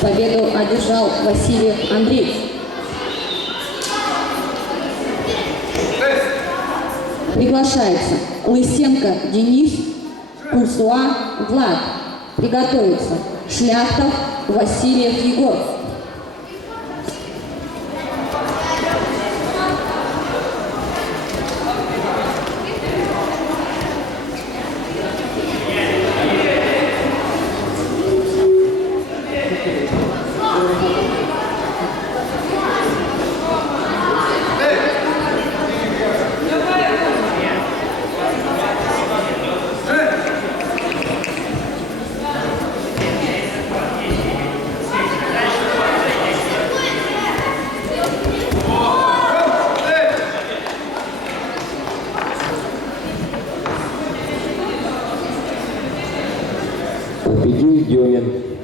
Победу одержал Васильев Андрей. Приглашается Лысенко Денис, Курсуа Влад. Приготовиться Шляхтов Васильев Егор. Победил Демин.